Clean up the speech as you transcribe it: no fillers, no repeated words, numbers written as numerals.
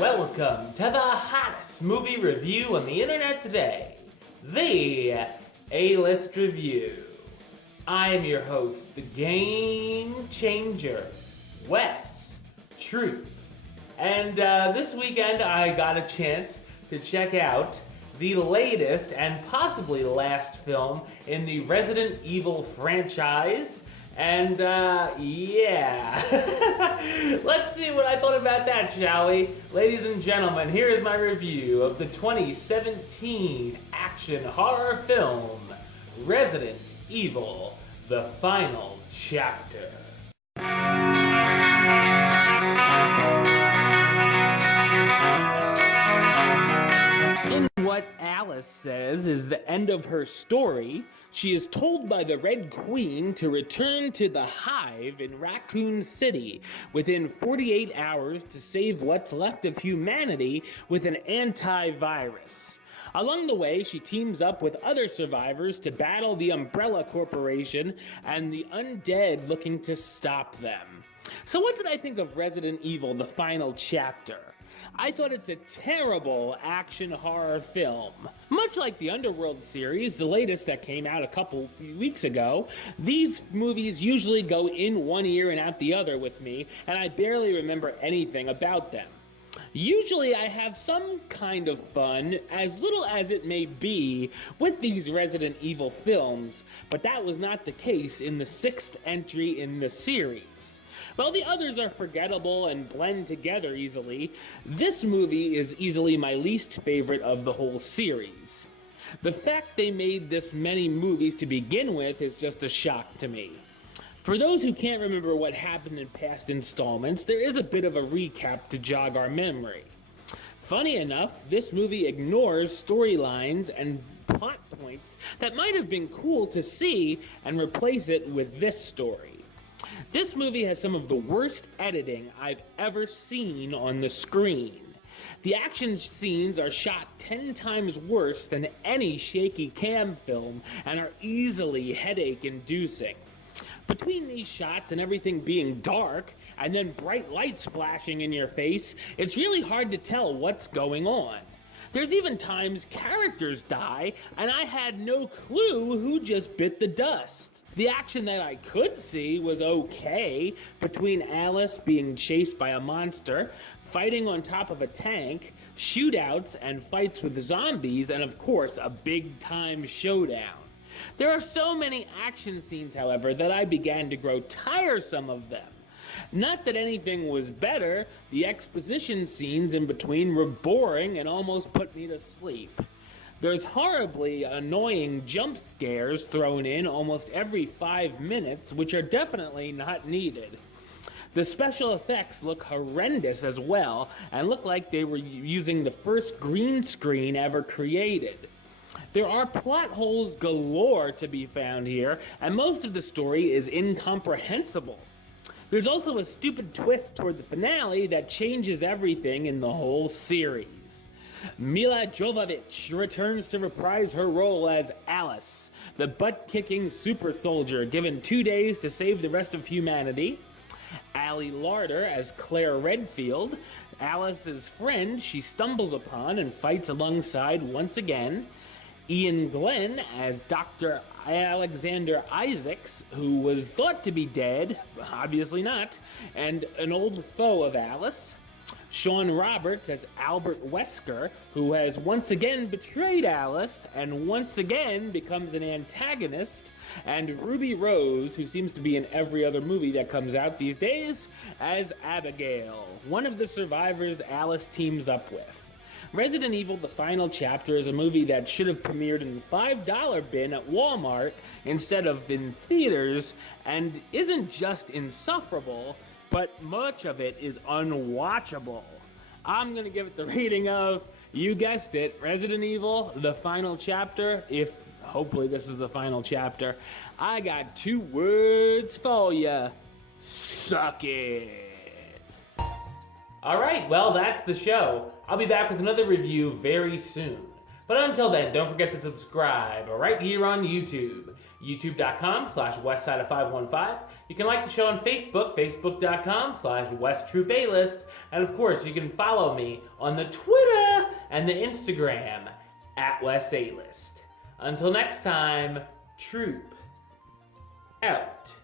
Welcome to the hottest movie review on the internet today, the A-List Review. I am your host, the Game Changer, Wes Truth. And this weekend I got a chance to check out the latest and possibly last film in the Resident Evil franchise. And yeah, let's see what I thought about that, shall we? Ladies and gentlemen, here is my review of the 2017 action horror film, Resident Evil: The Final Chapter. In what Alice says is the end of her story, she is told by the Red Queen to return to the Hive in Raccoon City within 48 hours to save what's left of humanity with an antivirus. Along the way, she teams up with other survivors to battle the Umbrella Corporation and the undead looking to stop them. So what did I think of Resident Evil: The Final Chapter? I thought it's a terrible action horror film. Much like the Underworld series, the latest that came out a few weeks ago, these movies usually go in one ear and out the other with me, and I barely remember anything about them. Usually I have some kind of fun, as little as it may be, with these Resident Evil films, but that was not the case in the sixth entry in the series. While the others are forgettable and blend together easily, this movie is easily my least favorite of the whole series. The fact they made this many movies to begin with is just a shock to me. For those who can't remember what happened in past installments, there is a bit of a recap to jog our memory. Funny enough, this movie ignores storylines and plot points that might have been cool to see and replace it with this story. This movie has some of the worst editing I've ever seen on the screen. The action scenes are shot 10 times worse than any shaky cam film and are easily headache-inducing. Between these shots and everything being dark, and then bright lights flashing in your face, it's really hard to tell what's going on. There's even times characters die, and I had no clue who just bit the dust. The action that I could see was okay, between Alice being chased by a monster, fighting on top of a tank, shootouts and fights with zombies, and of course a big-time showdown. There are so many action scenes, however, that I began to grow tiresome of them. Not that anything was better, the exposition scenes in between were boring and almost put me to sleep. There's horribly annoying jump scares thrown in almost every 5 minutes, which are definitely not needed. The special effects look horrendous as well, and look like they were using the first green screen ever created. There are plot holes galore to be found here, and most of the story is incomprehensible. There's also a stupid twist toward the finale that changes everything in the whole series. Mila Jovovich returns to reprise her role as Alice, the butt-kicking super soldier given 2 days to save the rest of humanity. Ali Larter as Claire Redfield, Alice's friend she stumbles upon and fights alongside once again. Ian Glenn as Dr. Alexander Isaacs, who was thought to be dead, obviously not, and an old foe of Alice. Sean Roberts as Albert Wesker, who has once again betrayed Alice and once again becomes an antagonist. And Ruby Rose, who seems to be in every other movie that comes out these days, as Abigail, one of the survivors Alice teams up with. Resident Evil: The Final Chapter is a movie that should have premiered in the $5 bin at Walmart instead of in theaters, and isn't just insufferable, but much of it is unwatchable. I'm gonna give it the rating of, you guessed it, Resident Evil: The Final Chapter. If hopefully this is the final chapter. I got 2 words for ya. Suck it. Alright, well that's the show. I'll be back with another review very soon. But until then, don't forget to subscribe right here on YouTube, youtube.com/westside515. You can like the show on Facebook, facebook.com/westtroopaList. And of course, you can follow me on the Twitter and the Instagram @WestAList. Until next time, Troop out.